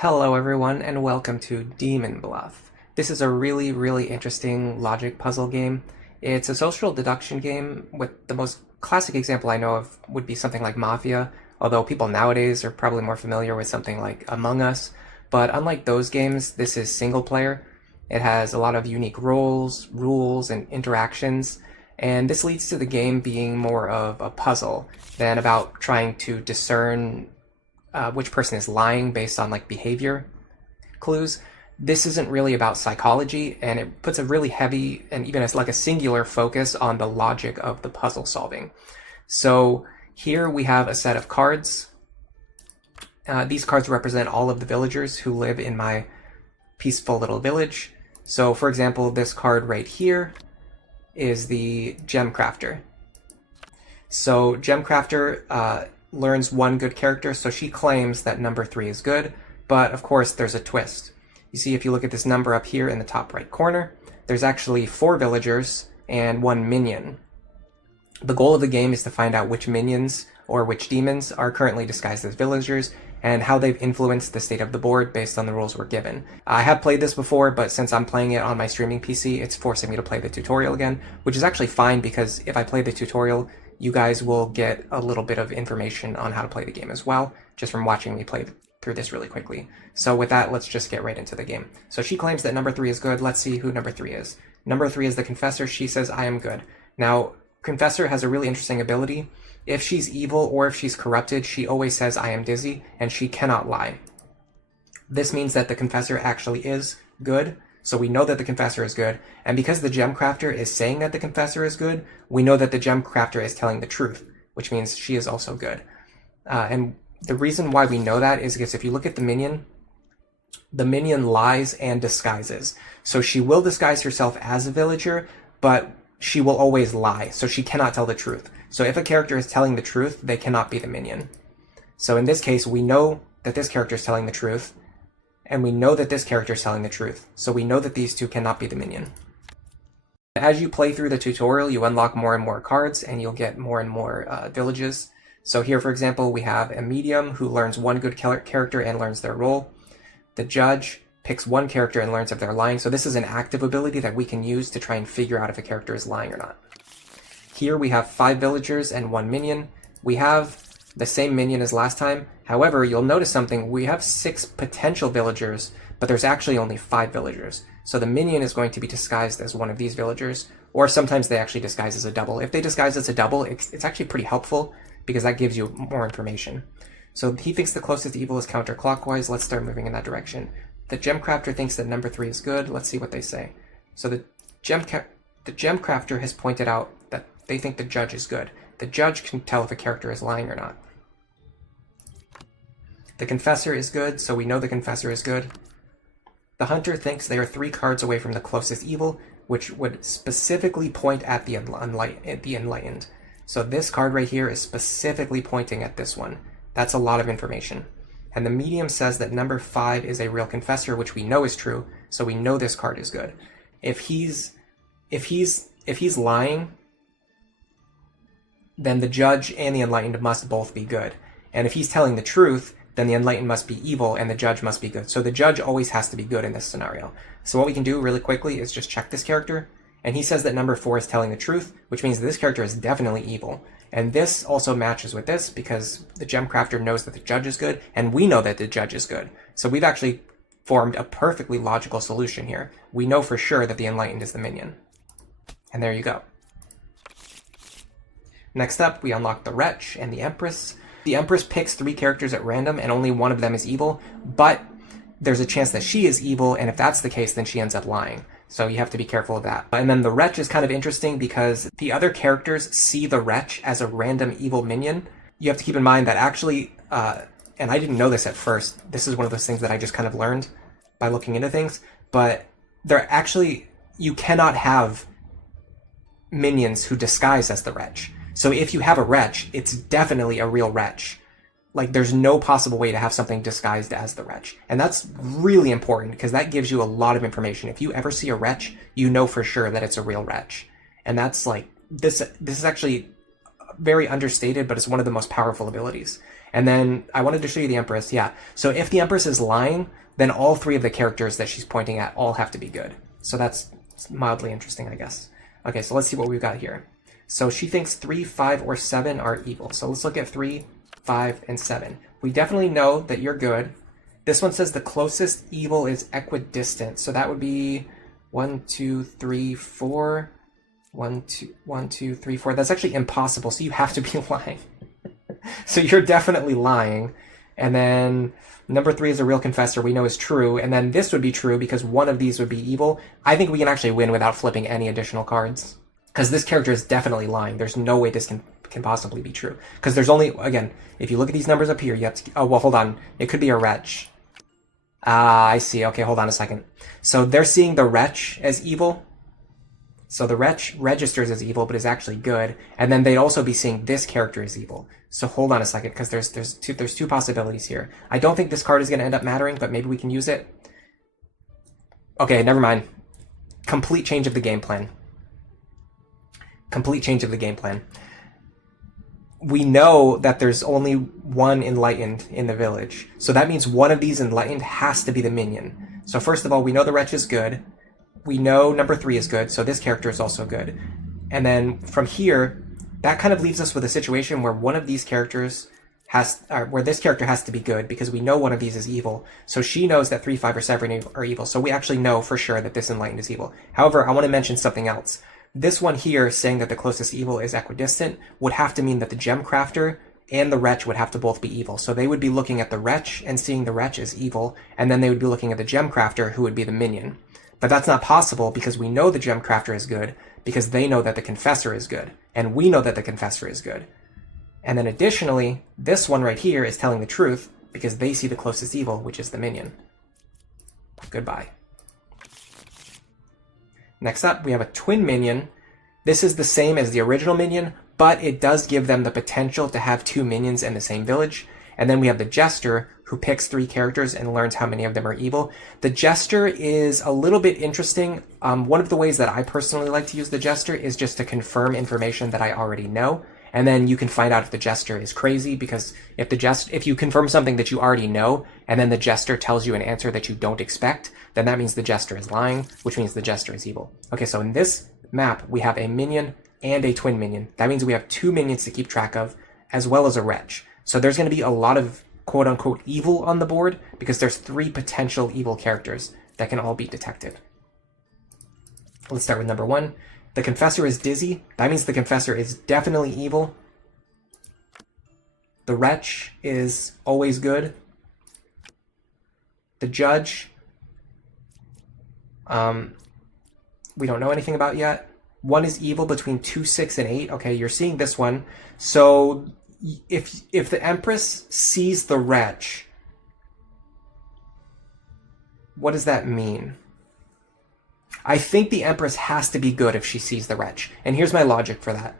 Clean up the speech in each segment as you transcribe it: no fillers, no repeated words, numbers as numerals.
Hello everyone and welcome to Demon Bluff. This is a really interesting logic puzzle game. It's a social deduction game with the most classic example I know of would be something like Mafia, although people nowadays are probably more familiar with something like Among Us. But unlike those games, this is single player. It has a lot of unique roles, rules, and interactions, and this leads to the game being more of a puzzle than about trying to discern which person is lying based on like behavior clues. This isn't really about psychology, and it puts a really heavy and even as like a singular focus on the logic of the puzzle solving. So here we have a set of cards. These cards represent all of the villagers who live in my peaceful little village. So for example, this card right here is the Gem Crafter. So Gem Crafter learns one good character, so she claims that number 3 is good, but of course there's a twist. You see, if you look at this number up here in the top right corner, there's actually 4 villagers and 1 minion. The goal of the game is to find out which minions or which demons are currently disguised as villagers and how they've influenced the state of the board based on the rules we're given. I have played this before, but since I'm playing it on my streaming PC, it's forcing me to play the tutorial again, which is actually fine because if I play the tutorial, you guys will get a little bit of information on how to play the game as well, just from watching me play through this really quickly. So with that, let's just get right into the game. So she claims that number 3 is good. Let's see who number 3 is. Number 3 is the Confessor. She says, I am good. Now, Confessor has a really interesting ability. If she's evil or if she's corrupted, she always says, I am dizzy, and she cannot lie. This means that the Confessor actually is good. So we know that the Confessor is good, and because the Gem Crafter is saying that the Confessor is good, we know that the Gem Crafter is telling the truth, which means she is also good. And the reason why we know that is because if you look at the minion lies and disguises. So she will disguise herself as a villager, but she will always lie, so she cannot tell the truth. So if a character is telling the truth, they cannot be the minion. So in this case, we know that this character is telling the truth, and we know that this character is telling the truth, so we know that these two cannot be the minion. As you play through the tutorial, you unlock more and more cards, and you'll get more and more villages. So here, for example, we have a medium who learns one good character and learns their role. The judge picks one character and learns if they're lying, so this is an active ability that we can use to try and figure out if a character is lying or not. Here we have 5 villagers and 1 minion. We have the same minion as last time. However, you'll notice something. We have 6 potential villagers, but there's actually only 5 villagers. So the minion is going to be disguised as one of these villagers, or sometimes they actually disguise as a double. If they disguise as a double, it's actually pretty helpful because that gives you more information. So he thinks the closest evil is counterclockwise. Let's start moving in that direction. The Gem Crafter thinks that number 3 is good. Let's see what they say. So the Gem Crafter has pointed out that they think the judge is good. The judge can tell if a character is lying or not. The Confessor is good, so we know the Confessor is good. The Hunter thinks they are 3 cards away from the closest evil, which would specifically point at the Enlightened. So this card right here is specifically pointing at this one. That's a lot of information. And the Medium says that number 5 is a real Confessor, which we know is true, so we know this card is good. If he's lying, then the Judge and the Enlightened must both be good. And if he's telling the truth, then the Enlightened must be evil and the Judge must be good. So the Judge always has to be good in this scenario. So what we can do really quickly is just check this character. And he says that number 4 is telling the truth, which means that this character is definitely evil. And this also matches with this because the Gem Crafter knows that the Judge is good, and we know that the Judge is good. So we've actually formed a perfectly logical solution here. We know for sure that the Enlightened is the minion. And there you go. Next up, we unlock the Wretch and the Empress. The Empress picks 3 characters at random, and only one of them is evil, but there's a chance that she is evil, and if that's the case, then she ends up lying. So you have to be careful of that. And then the Wretch is kind of interesting because the other characters see the Wretch as a random evil minion. You have to keep in mind that actually, and I didn't know this at first, this is one of those things that I just kind of learned by looking into things, but you cannot have minions who disguise as the Wretch. So if you have a Wretch, it's definitely a real Wretch. Like, there's no possible way to have something disguised as the Wretch. And that's really important because that gives you a lot of information. If you ever see a Wretch, you know for sure that it's a real Wretch. And that's like, this is actually very understated, but it's one of the most powerful abilities. And then I wanted to show you the Empress. Yeah. So if the Empress is lying, then all three of the characters that she's pointing at all have to be good. So that's mildly interesting, I guess. Okay, so let's see what we've got here. So she thinks 3, 5, or 7 are evil. So let's look at 3, 5, and 7. We definitely know that you're good. This one says the closest evil is equidistant. So that would be 1, 2, 3, 4. 1, 2, 3, 4. That's actually impossible. So you have to be lying. So you're definitely lying. And then number 3 is a real confessor we know is true. And then this would be true because one of these would be evil. I think we can actually win without flipping any additional cards. Because this character is definitely lying. There's no way this can possibly be true. Because there's only, again, if you look at these numbers up here, you have to, oh, well, hold on. It could be a wretch. Ah, I see. Okay, hold on a second. So they're seeing the wretch as evil. So the wretch registers as evil, but is actually good. And then they'd also be seeing this character as evil. So hold on a second, because there's two possibilities here. I don't think this card is going to end up mattering, but maybe we can use it. Okay, never mind. Complete change of the game plan. Complete change of the game plan. We know that there's only one enlightened in the village. So that means one of these enlightened has to be the minion. So first of all, we know the wretch is good. We know number 3 is good, so this character is also good. And then from here, that kind of leaves us with a situation where one of these characters where this character has to be good because we know one of these is evil. So she knows that 3, 5, or 7 are evil. So we actually know for sure that this enlightened is evil. However, I want to mention something else. This one here, saying that the closest evil is equidistant, would have to mean that the gem crafter and the wretch would have to both be evil. So they would be looking at the wretch and seeing the wretch as evil, and then they would be looking at the gem crafter, who would be the minion. But that's not possible because we know the gem crafter is good because they know that the confessor is good, and we know that the confessor is good. And then additionally, this one right here is telling the truth because they see the closest evil, which is the minion. Goodbye. Next up, we have a twin minion. This is the same as the original minion, but it does give them the potential to have 2 minions in the same village. And then we have the jester, who picks 3 characters and learns how many of them are evil. The jester is a little bit interesting. One of the ways that I personally like to use the jester is just to confirm information that I already know. And then you can find out if the jester is crazy, because if you confirm something that you already know, and then the jester tells you an answer that you don't expect, then that means the jester is lying, which means the jester is evil. Okay, so in this map, we have a minion and a twin minion. That means we have 2 minions to keep track of, as well as a wretch. So there's going to be a lot of quote-unquote evil on the board, because there's 3 potential evil characters that can all be detected. Let's start with number 1. The confessor is dizzy. That means the confessor is definitely evil. The wretch is always good. The judge, we don't know anything about yet. 1 is evil between 2, 6, and 8. Okay, you're seeing this one. So if the Empress sees the wretch, what does that mean? I think the Empress has to be good if she sees the wretch. And here's my logic for that.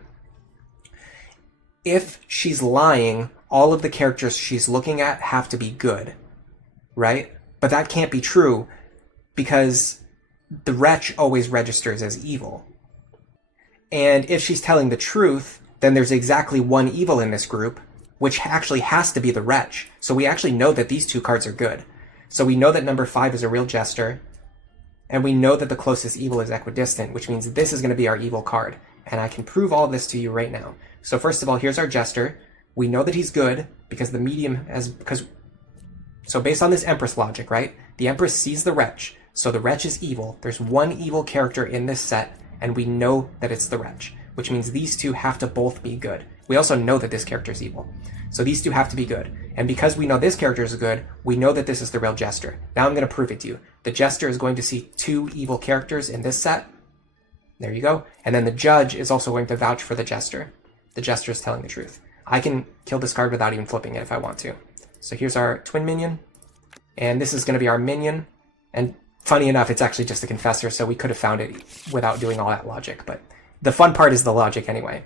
If she's lying, all of the characters she's looking at have to be good, right? But that can't be true because the wretch always registers as evil. And if she's telling the truth, then there's exactly 1 evil in this group, which actually has to be the wretch. So we actually know that these 2 cards are good. So we know that number 5 is a real jester, and we know that the closest evil is equidistant, which means this is going to be our evil card. And I can prove all of this to you right now. So first of all, here's our jester. We know that he's good because the medium so based on this Empress logic, right? The Empress sees the wretch, so the wretch is evil. There's 1 evil character in this set, and we know that it's the wretch, which means these 2 have to both be good. We also know that this character is evil. So these 2 have to be good. And because we know this character is good, we know that this is the real jester. Now I'm going to prove it to you. The jester is going to see 2 evil characters in this set. There you go. And then the judge is also going to vouch for the jester. The jester is telling the truth. I can kill this card without even flipping it if I want to. So here's our twin minion. And this is going to be our minion. And funny enough, it's actually just a confessor, so we could have found it without doing all that logic. But the fun part is the logic anyway.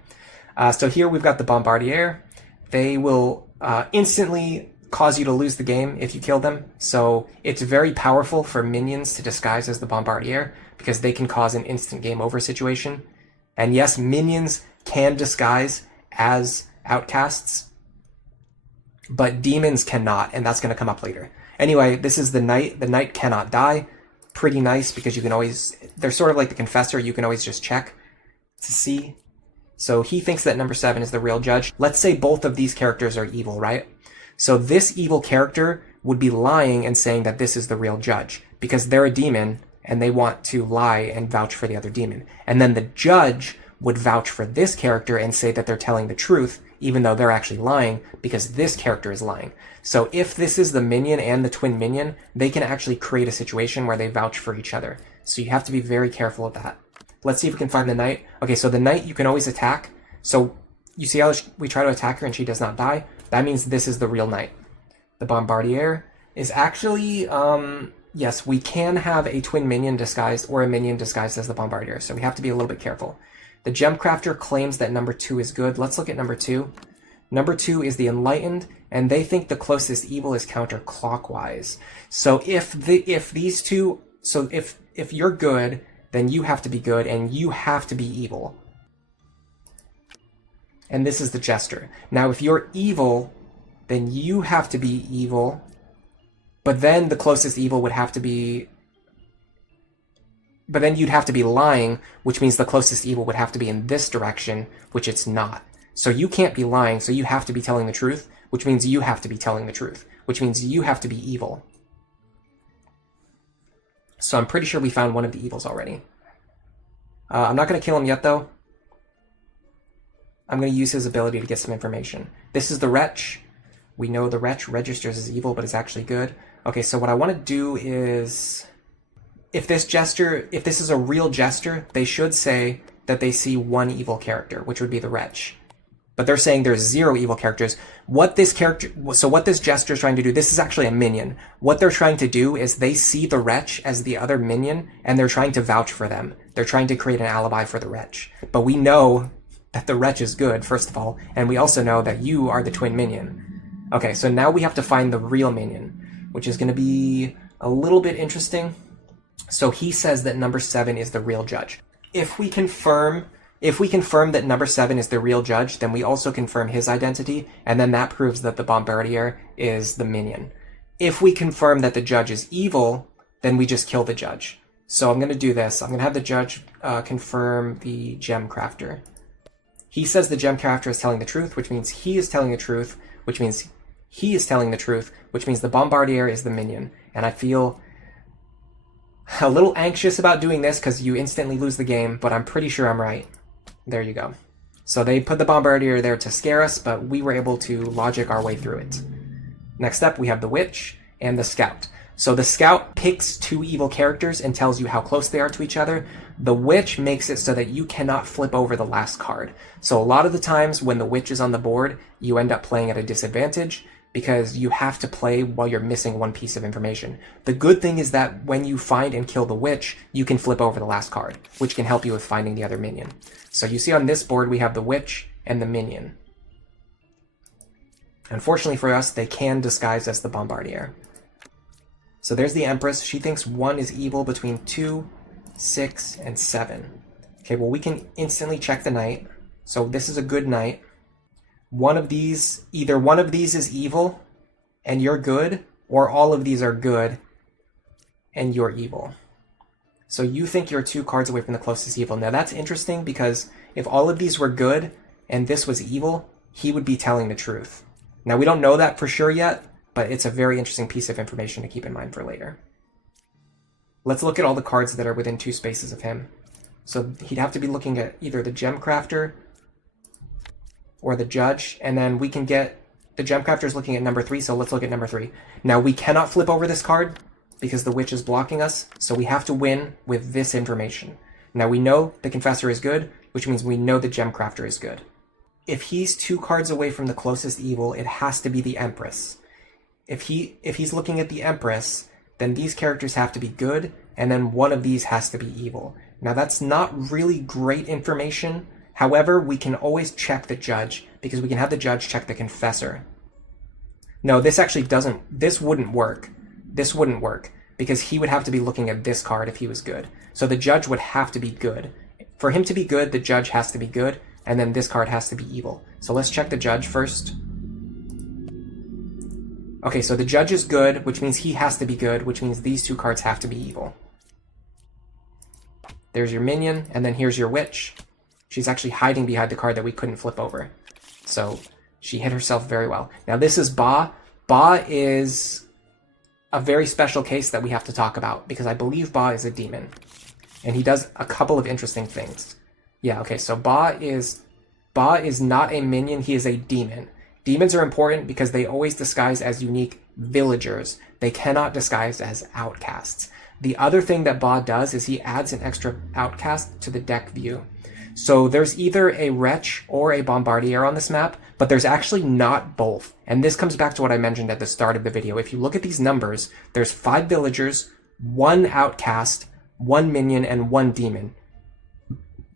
So here we've got the Bombardier. They will instantly cause you to lose the game if you kill them. So it's very powerful for minions to disguise as the Bombardier because they can cause an instant game over situation. And yes, minions can disguise as outcasts. but demons cannot, and that's going to come up later. Anyway, this is the knight. The knight cannot die. Pretty nice, because you can always, they're sort of like the confessor, you can always just check to see. So he thinks that number 7 is the real judge. Let's say both of these characters are evil, right? So this evil character would be lying and saying that this is the real judge, because they're a demon and they want to lie and vouch for the other demon. And then the judge would vouch for this character and say that they're telling the truth, even though they're actually lying, because this character is lying. So if this is the minion and the twin minion, they can actually create a situation where they vouch for each other. So you have to be very careful of that. Let's see if we can find the knight. Okay, so the knight you can always attack. So you see how we try to attack her and she does not die? That means this is the real knight. The Bombardier is actually, yes, we can have a twin minion disguised or a minion disguised as the Bombardier. So we have to be a little bit careful. The Gem Crafter claims that number 2 is good. Let's look at number 2. Number 2 is the Enlightened, and they think the closest evil is counterclockwise. So if these two, so if you're good, then you have to be good, and you have to be evil. And this is the Jester. Now, if you're evil, then you have to be evil, but then the closest evil would have to be... But then you'd have to be lying, which means the closest evil would have to be in this direction, which it's not. So you can't be lying, so you have to be telling the truth, which means you have to be telling the truth, which means you have to be evil. So I'm pretty sure we found one of the evils already. I'm not going to kill him yet, though. I'm going to use his ability to get some information. This is the Wretch. We know the Wretch registers as evil, but is actually good. Okay, so what I want to do is... If this is a real jester, they should say that they see one evil character, which would be the Wretch. But they're saying there's 0 evil characters. What this jester is trying to do, this is actually a minion. What they're trying to do is they see the Wretch as the other minion, and they're trying to vouch for them. They're trying to create an alibi for the Wretch. But we know that the Wretch is good, first of all, and we also know that you are the twin minion. Okay, so now we have to find the real minion, which is going to be a little bit interesting. So he says that number 7 is the real judge. If we confirm that number 7 is the real judge, then we also confirm his identity, and then that proves that the Bombardier is the minion. If we confirm that the judge is evil, then we just kill the judge. So I'm going to do this. I'm going to have the judge confirm the Gem Crafter. He says the Gem Crafter is telling the truth, which means he is telling the truth, which means he is telling the truth, which means the Bombardier is the minion. And I feel a little anxious about doing this because you instantly lose the game, but I'm pretty sure I'm right. There you go. So they put the Bombardier there to scare us, but we were able to logic our way through it. Next up, we have the Witch and the Scout. So the Scout picks 2 evil characters and tells you how close they are to each other. The Witch makes it so that you cannot flip over the last card. So a lot of the times when the Witch is on the board, you end up playing at a disadvantage because you have to play while you're missing one piece of information. The good thing is that when you find and kill the Witch, you can flip over the last card, which can help you with finding the other minion. So you see on this board, we have the Witch and the minion. Unfortunately for us, they can disguise as the Bombardier. So there's the Empress. She thinks 1 is evil between 2, 6, and 7. Okay, well, we can instantly check the Knight. So this is a good Knight. Either one of these is evil and you're good, or all of these are good and you're evil. So you think you're 2 cards away from the closest evil. Now that's interesting because if all of these were good and this was evil, he would be telling the truth. Now we don't know that for sure yet, but it's a very interesting piece of information to keep in mind for later. Let's look at all the cards that are within 2 spaces of him. So he'd have to be looking at either the Gem Crafter or the Judge, and then we can get the Gem Crafter is looking at number 3, so let's look at number 3. Now we cannot flip over this card because the Witch is blocking us, so we have to win with this information. Now we know the Confessor is good, which means we know the Gem Crafter is good. If he's 2 cards away from the closest evil, it has to be the Empress. If he's looking at the Empress, then these characters have to be good, and then one of these has to be evil. Now that's not really great information. However, we can always check the Judge, because we can have the Judge check the Confessor. No, this actually this wouldn't work. This wouldn't work, because he would have to be looking at this card if he was good. So the Judge would have to be good. For him to be good, the Judge has to be good, and then this card has to be evil. So let's check the Judge first. Okay, so the judge is good, which means he has to be good, which means these two cards have to be evil. There's your minion, and then here's your witch. She's actually hiding behind the card that we couldn't flip over. So she hit herself very well. Now this is Ba. Ba is a very special case that we have to talk about, because I believe Ba is a demon. And he does a couple of interesting things. Yeah, okay, so Ba is not a minion, he is a demon. Demons are important because they always disguise as unique villagers. They cannot disguise as outcasts. The other thing that Ba does is he adds an extra outcast to the deck view. So there's either a Wretch or a Bombardier on this map, but there's actually not both. And this comes back to what I mentioned at the start of the video. If you look at these numbers, there's 5 villagers, 1 outcast, 1 minion, and 1 demon.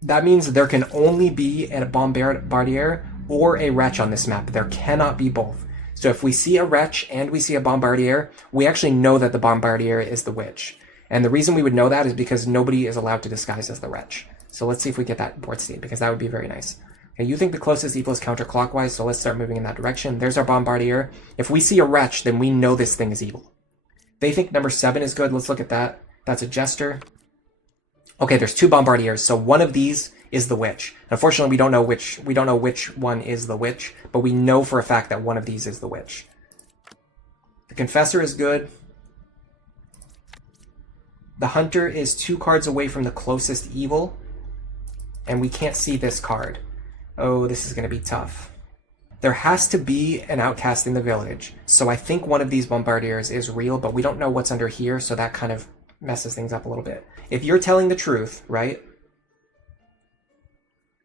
That means there can only be a Bombardier or a Wretch on this map. There cannot be both. So if we see a Wretch and we see a Bombardier, we actually know that the Bombardier is the witch. And the reason we would know that is because nobody is allowed to disguise as the Wretch. So let's see if we get that board state, because that would be very nice. Okay, you think the closest evil is counterclockwise, so let's start moving in that direction. There's our Bombardier. If we see a Wretch, then we know this thing is evil. They think number 7 is good. Let's look at that. That's a jester. Okay, there's 2 Bombardiers, so one of these is the witch. Unfortunately, we don't know which one is the witch, but we know for a fact that one of these is the witch. The confessor is good. The hunter is 2 cards away from the closest evil, and we can't see this card. Oh, this is going to be tough. There has to be an outcast in the village, so I think one of these Bombardiers is real, but we don't know what's under here, so that kind of messes things up a little bit. If you're telling the truth, right?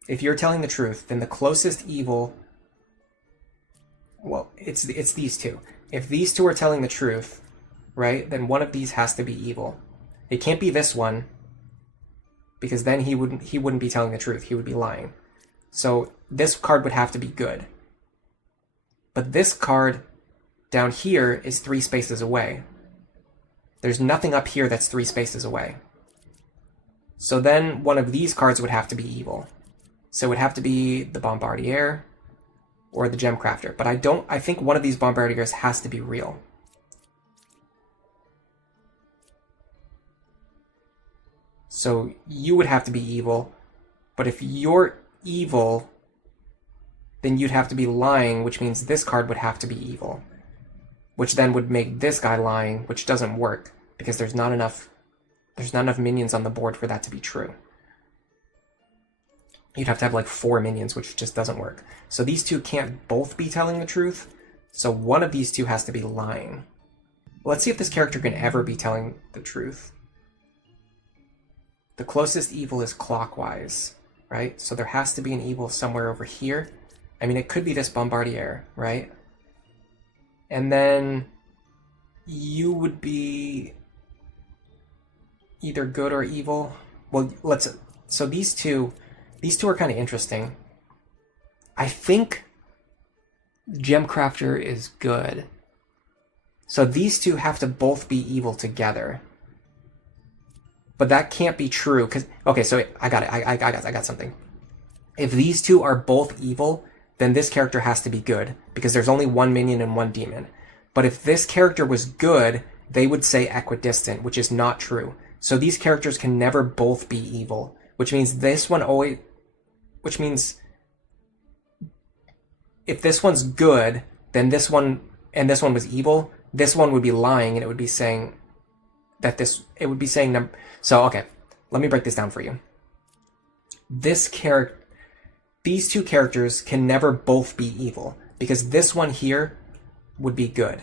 If you're telling the truth, then the closest evil... Well, it's these two. If these two are telling the truth, right, then one of these has to be evil. It can't be this one, because then he wouldn't be telling the truth. He would be lying. So this card would have to be good. But this card down here is 3 spaces away. There's nothing up here that's 3 spaces away. So then one of these cards would have to be evil. So it would have to be the Bombardier or the Gemcrafter. But I think one of these Bombardiers has to be real. So you would have to be evil. But if you're evil, then you'd have to be lying, which means this card would have to be evil. Which then would make this guy lying, which doesn't work, because there's not enough minions on the board for that to be true. You'd have to have like 4 minions, which just doesn't work. So these two can't both be telling the truth, so one of these two has to be lying. Let's see if this character can ever be telling the truth. The closest evil is clockwise, right? So there has to be an evil somewhere over here. I mean, it could be this Bombardier, right? And then you would be either good or evil. Well, so these two are kind of interesting. I think Gemcrafter is good. So these two have to both be evil together. But that can't be true, because... Okay, so I got it. I got something. If these two are both evil, then this character has to be good, because there's only 1 minion and 1 demon. But if this character was good, they would say equidistant, which is not true. So these characters can never both be evil, which means this one always... Which means if this one's good, then this one and this one was evil, this one would be lying, and it would be saying that this... It would be saying... So, okay, let me break this down for you. These two characters can never both be evil, because this one here would be good.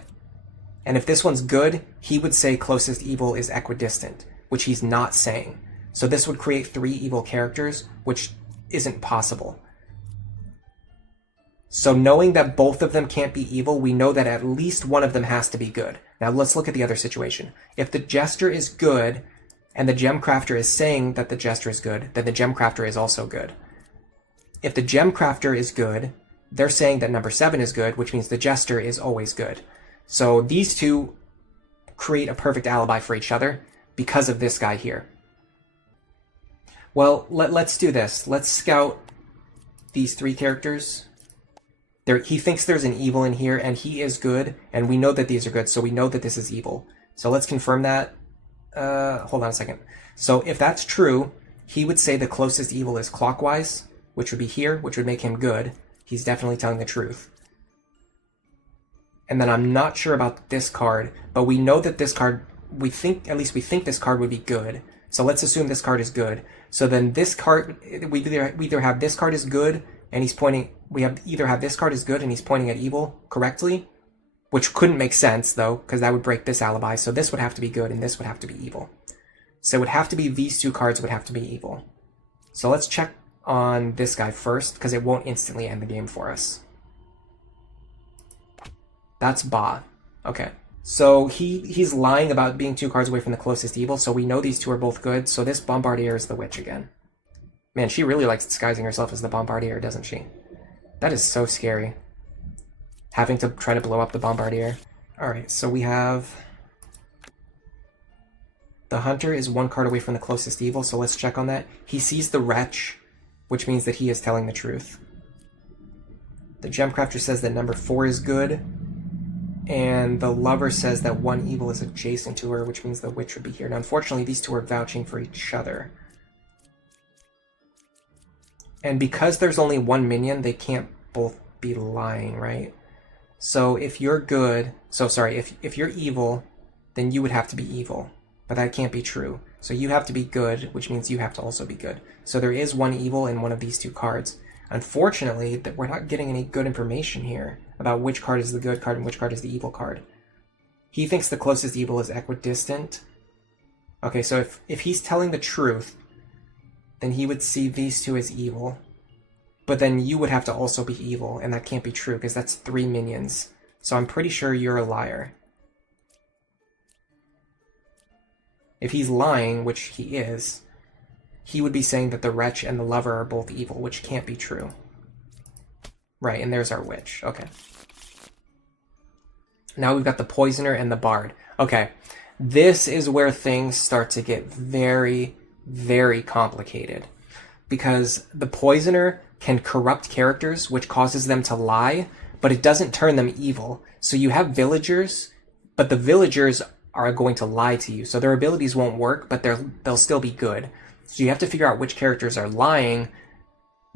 And if this one's good, he would say closest evil is equidistant, which he's not saying. So this would create 3 evil characters, which isn't possible. So knowing that both of them can't be evil, we know that at least one of them has to be good. Now let's look at the other situation. If the jester is good, and the Gemcrafter is saying that the jester is good, then the Gemcrafter is also good. If the Gemcrafter is good, they're saying that number 7 is good, which means the jester is always good. So these two create a perfect alibi for each other because of this guy here. Well, let's do this. Let's scout these 3 characters. He thinks there's an evil in here, and he is good, and we know that these are good, so we know that this is evil. So let's confirm that. Hold on a second. So if that's true, he would say the closest evil is clockwise, which would be here, which would make him good. He's definitely telling the truth. And then I'm not sure about this card, but we know that this card, at least we think this card would be good. So let's assume this card is good. So then this card, we either have this card is good, and he's pointing, either have this card is good and he's pointing at evil correctly, which couldn't make sense though, because that would break this alibi. So this would have to be good and this would have to be evil. So it would have to be, these two cards would have to be evil. So let's check on this guy first, because it won't instantly end the game for us. That's Ba. Okay. So he's lying about being 2 cards away from the closest evil, so we know these two are both good, so this Bombardier is the witch again. Man, she really likes disguising herself as the Bombardier, doesn't she? That is so scary. Having to try to blow up the Bombardier. Alright, so we have... The Hunter is 1 card away from the closest evil, so let's check on that. He sees the Wretch, which means that he is telling the truth. The Gemcrafter says that number 4 is good. And the Lover says that 1 evil is adjacent to her, which means the Witch would be here. Now, unfortunately, these two are vouching for each other. And because there's only 1 minion, they can't both be lying, right? So if you're good... So, sorry, if you're evil, then you would have to be evil. But that can't be true. So you have to be good, which means you have to also be good. So there is 1 evil in one of these 2 cards. Unfortunately, we're not getting any good information here about which card is the good card and which card is the evil card. He thinks the closest evil is equidistant. Okay, so if he's telling the truth, then he would see these 2 as evil. But then you would have to also be evil, and that can't be true, because that's 3 minions. So I'm pretty sure you're a liar. If he's lying, which he is, he would be saying that the Wretch and the Lover are both evil, which can't be true. Right, and there's our Witch. Okay. Now we've got the Poisoner and the Bard. Okay, this is where things start to get very, very complicated. Because the Poisoner can corrupt characters, which causes them to lie, but it doesn't turn them evil. So you have villagers, but the villagers are going to lie to you. So their abilities won't work, but they'll still be good. So you have to figure out which characters are lying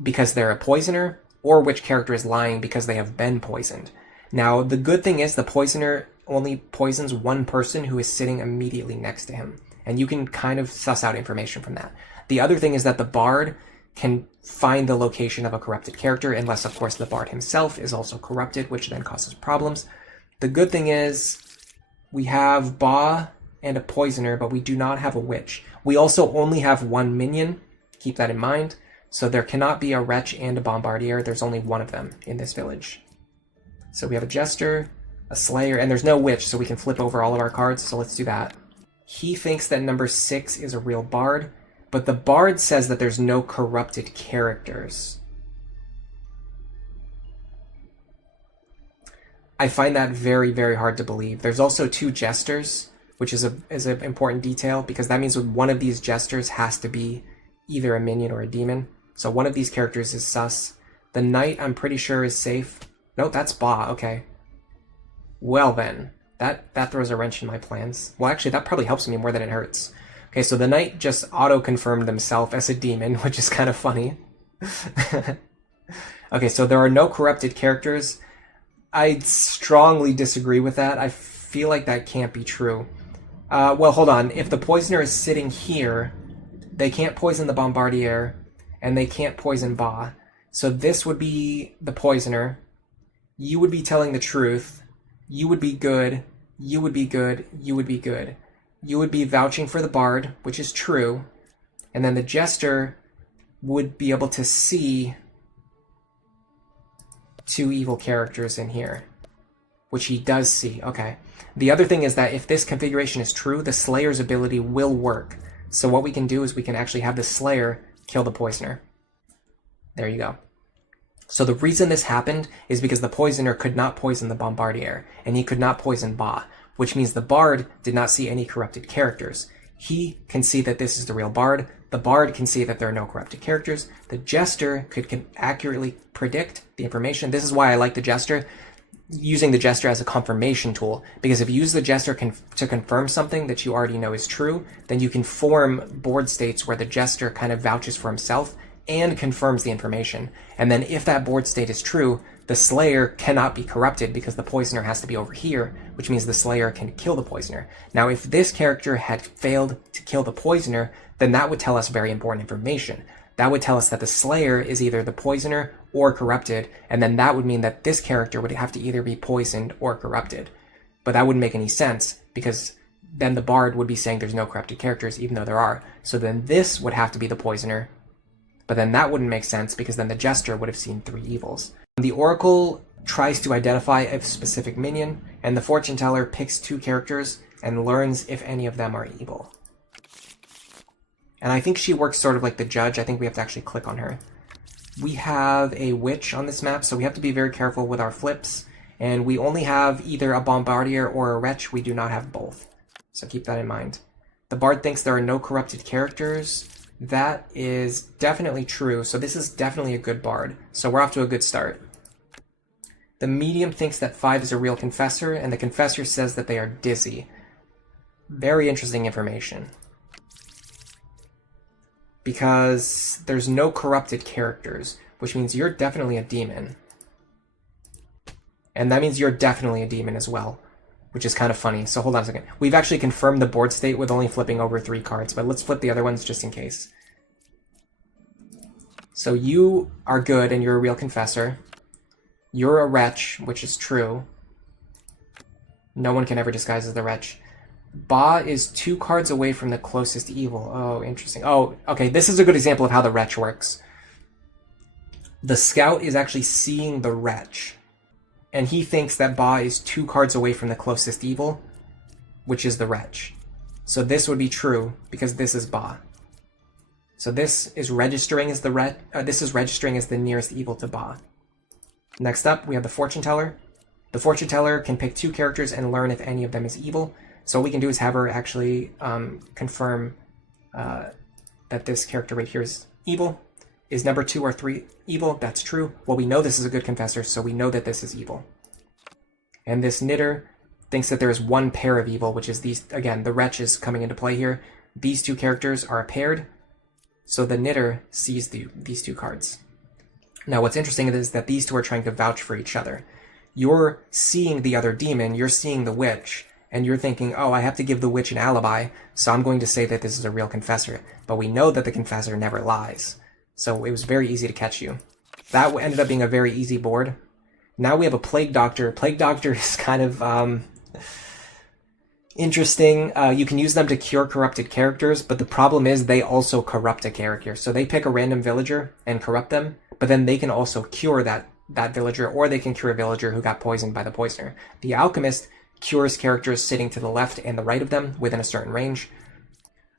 because they're a poisoner, or which character is lying because they have been poisoned. Now, the good thing is the poisoner only poisons 1 person who is sitting immediately next to him, and you can kind of suss out information from that. The other thing is that the Bard can find the location of a corrupted character, unless, of course, the Bard himself is also corrupted, which then causes problems. The good thing is we have Ba and a Poisoner, but we do not have a Witch. We also only have 1 minion, keep that in mind, so there cannot be a Wretch and a Bombardier. There's only 1 of them in this village. So we have a Jester, a Slayer, and there's no Witch, so we can flip over all of our cards, so let's do that. He thinks that number 6 is a real Bard, but the Bard says that there's no corrupted characters. I find that very, very hard to believe. There's also 2 Jesters, which is an important detail, because that means one of these Jesters has to be either a minion or a demon. So one of these characters is sus. The Knight, I'm pretty sure, is safe. No, that's Ba, okay. Well then, that throws a wrench in my plans. Well, actually, that probably helps me more than it hurts. Okay, so the Knight just auto-confirmed himself as a demon, which is kind of funny. Okay, so there are no corrupted characters. I strongly disagree with that. I feel like that can't be true. Well, hold on. If the Poisoner is sitting here, they can't poison the Bombardier, and they can't poison Ba. So this would be the Poisoner. You would be telling the truth. You would be good. You would be good. You would be good. You would be vouching for the Bard, which is true. And then the Jester would be able to see 2 evil characters in here, which he does see. Okay. The other thing is that if this configuration is true, the Slayer's ability will work. So what we can do is we can actually have the Slayer kill the Poisoner. There you go. So the reason this happened is because the Poisoner could not poison the Bombardier, and he could not poison Ba, which means the Bard did not see any corrupted characters. He can see that this is the real Bard, The bard can see that there are no corrupted characters. The jester can accurately predict the information. This is why I like the jester, using the jester as a confirmation tool, because if you use the jester to confirm something that you already know is true, then you can form board states where the jester kind of vouches for himself and confirms the information. And then if that board state is true, the slayer cannot be corrupted because the poisoner has to be over here, which means the slayer can kill the poisoner. Now, if this character had failed to kill the poisoner, then that would tell us very important information. That would tell us that the slayer is either the poisoner or corrupted, and then that would mean that this character would have to either be poisoned or corrupted. But that wouldn't make any sense, because then the bard would be saying there's no corrupted characters, even though there are. So then this would have to be the poisoner, but then that wouldn't make sense, because then the jester would have seen 3 evils. The oracle tries to identify a specific minion, and the fortune teller picks 2 characters and learns if any of them are evil. And I think she works sort of like the judge. I think we have to actually click on her. We have a witch on this map, so we have to be very careful with our flips. And we only have either a Bombardier or a Wretch. We do not have both. So keep that in mind. The bard thinks there are no corrupted characters. That is definitely true. So this is definitely a good bard. So we're off to a good start. The medium thinks that 5 is a real confessor, and the confessor says that they are dizzy. Very interesting information. Because there's no corrupted characters, which means you're definitely a demon. And that means you're definitely a demon as well, which is kind of funny. So hold on a second. We've actually confirmed the board state with only flipping over 3 cards, but let's flip the other ones just in case. So you are good and you're a real confessor. You're a wretch, which is true. No one can ever disguise as the wretch. Ba is 2 cards away from the closest evil. Oh, interesting. Oh, okay, this is a good example of how the wretch works. The scout is actually seeing the wretch, and he thinks that Ba is 2 cards away from the closest evil, which is the wretch. So this would be true, because this is Ba. So this is registering as the nearest evil to Ba. Next up, we have the fortune teller. The fortune teller can pick 2 characters and learn if any of them is evil. So what we can do is have her actually confirm that this character right here is evil. Is number 2 or 3 evil? That's true. Well, we know this is a good confessor, so we know that this is evil. And this knitter thinks that there is 1 pair of evil, which is these, again, the wretch is coming into play here. These 2 characters are paired, so the knitter sees these 2 cards. Now, what's interesting is that these 2 are trying to vouch for each other. You're seeing the other demon, you're seeing the witch, and you're thinking, oh, I have to give the witch an alibi, so I'm going to say that this is a real confessor. But we know that the confessor never lies. So it was very easy to catch you. That ended up being a very easy board. Now we have a Plague Doctor. Plague Doctor is kind of interesting. You can use them to cure corrupted characters, but the problem is they also corrupt a character. So they pick a random villager and corrupt them, but then they can also cure that villager, or they can cure a villager who got poisoned by the poisoner. The Alchemist cures characters sitting to the left and the right of them within a certain range.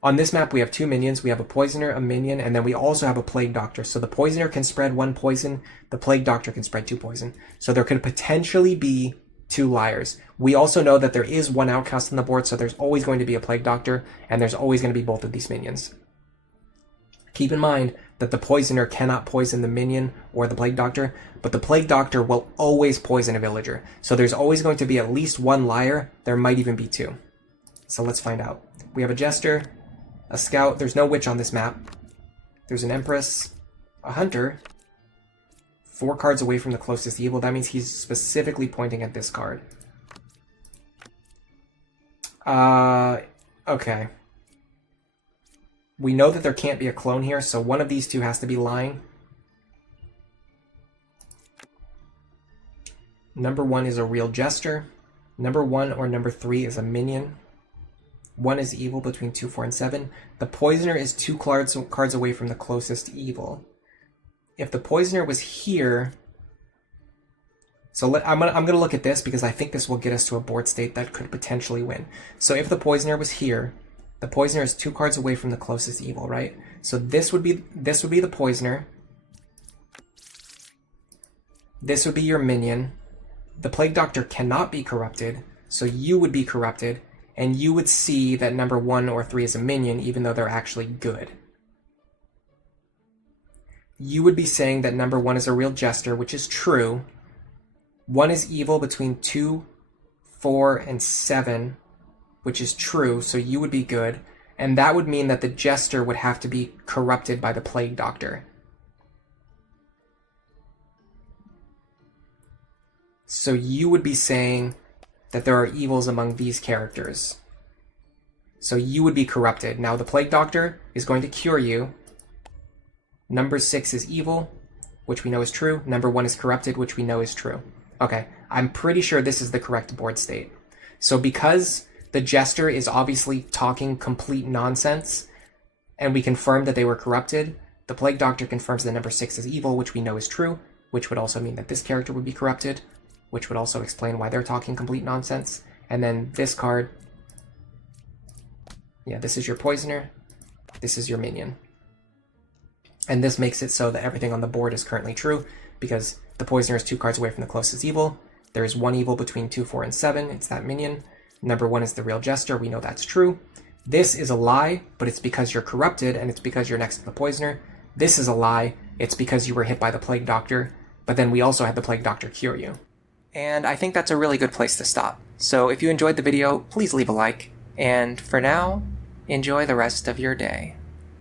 On this map, we have 2 minions. We have a poisoner, a minion, and then we also have a plague doctor. So the poisoner can spread 1 poison, the plague doctor can spread 2 poison. So there could potentially be 2 liars. We also know that there is 1 outcast on the board, so there's always going to be a plague doctor, and there's always going to be both of these minions. Keep in mind that the poisoner cannot poison the minion or the plague doctor, but the plague doctor will always poison a villager. So there's always going to be at least 1 liar. There might even be 2. So let's find out. We have a jester, a scout. There's no witch on this map. There's an empress, a hunter, 4 cards away from the closest evil. That means he's specifically pointing at this card. Okay. We know that there can't be a clone here, so one of these 2 has to be lying. Number 1 is a real jester. Number 1 or number 3 is a minion. 1 is evil between 2, 4, and 7. The poisoner is 2 cards away from the closest evil. If the poisoner was here... So I'm gonna look at this because I think this will get us to a board state that could potentially win. So if the poisoner was here, the poisoner is 2 cards away from the closest evil, right? So this would be the poisoner. This would be your minion. The plague doctor cannot be corrupted, so you would be corrupted, and you would see that number 1 or 3 is a minion, even though they're actually good. you would be saying that number 1 is a real jester, which is true. 1 is evil between 2, 4, and 7, which is true, so you would be good. And that would mean that the jester would have to be corrupted by the plague doctor. So you would be saying that there are evils among these characters. So you would be corrupted. Now the plague doctor is going to cure you. Number 6 is evil, which we know is true. Number 1 is corrupted, which we know is true. Okay, I'm pretty sure this is the correct board state. So because the jester is obviously talking complete nonsense, and we confirmed that they were corrupted, the plague doctor confirms that number 6 is evil, which we know is true, which would also mean that this character would be corrupted, which would also explain why they're talking complete nonsense. And then this card, yeah, this is your poisoner, this is your minion. And this makes it so that everything on the board is currently true, because the poisoner is 2 cards away from the closest evil. There is 1 evil between 2, 4, and 7, it's that minion. Number 1 is the real jester, we know that's true. This is a lie, but it's because you're corrupted, and it's because you're next to the poisoner. This is a lie, it's because you were hit by the plague doctor, but then we also had the plague doctor cure you. And I think that's a really good place to stop. So if you enjoyed the video, please leave a like, and for now, enjoy the rest of your day.